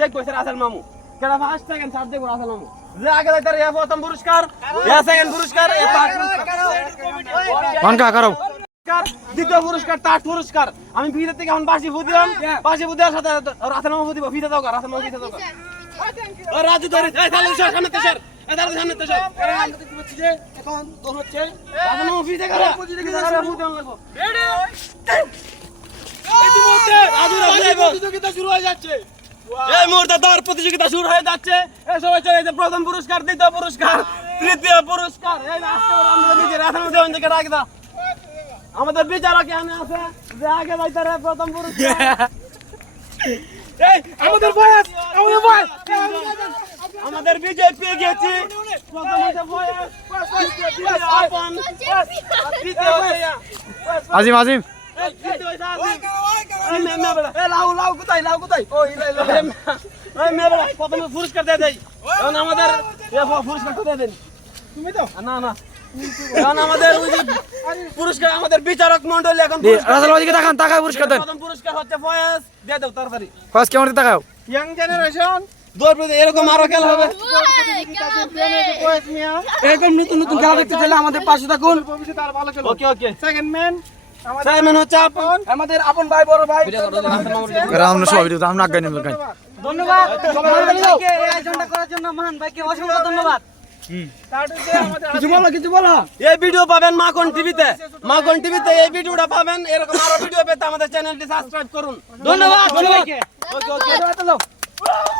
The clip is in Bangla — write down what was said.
দেখবো রাসেল মামু কেডা ফার্স্ট সেকেন্ড থার্ড দেখবো রাসেল মামু যে আগে যাইতারে এ প্রথম পুরস্কার এ সেকেন্ড পুরস্কার এ দ্বিতীয় পুরস্কার থার্ড পুরস্কার আমি ফিতে থেকে এখন বাসি ফুদিলাম বাসি ফুদিয়ার সাথে রাসেল মামু ফুদিব ফিতে দাও রাসেল মামু ফিতে দাও ও রাজু ধরে এই তাহলে স্যার সামনে তো স্যার এই তাহলে সামনে তো স্যার এই দেখতে পাচ্ছি যে এখন দোল হচ্ছে রাসেল মামু ফিতে করা ফুদিয়ান লাগবো রেডি প্রতিযোগিতা শুরু হয়ে যাচ্ছে এই মুহূর্তে দৌড় প্রতিযোগিতা শুরু হয়ে যাচ্ছে এই সবাই চলে যাচ্ছে প্রথম পুরস্কার দ্বিতীয় পুরস্কার তৃতীয় পুরস্কার এই আজকে আমরা নিজে রাখানো দেওয়ান থেকে রাখ দাও আমাদের বিচারক এখানে আছে যে আগে যাইতারে প্রথম পুরস্কার এই আমাদের বয়স আমাদের বিজয় পেয়ে গেছি প্রথম হচ্ছে বয়স আপন আজিম আজিম পুরস্কার দিয়ে দেয় আমাদের পুরস্কার দিয়ে দেন তুমি তো না না আমাদের পুরস্কার আমাদের বিচারক মন্ডলী এখন তাকায় পুরস্কার দেন প্রথম পুরস্কার হচ্ছে ফয়েজ দিয়ে দাও তাড়াতাড়ি ফার্স্ট কেমন তাকাও ইয়াং জেনারেশন এরকম আরো খেলা হবে এরকম নতুন নতুন খেলা দেখতে চাইলে আমাদের পাশে থাকুন ওকে ওকে সেকেন্ড ম্যান হচ্ছে আপন আমাদের আপন ভাই বড় ভাই আমরা সবাই আমরা আজ্ঞা নিব ধন্যবাদ সবাইকে এই আয়োজনটা করার জন্য মহান ভাইকে অসংখ্য ধন্যবাদ কিছু বলো এই ভিডিও পাবেন মাখন টিভিতে এই ভিডিওটা পাবেন এরকম আরো ভিডিও পেতে আমাদের চ্যানেলটি সাবস্ক্রাইব করুন ধন্যবাদ সবাইকে ওকে ওকে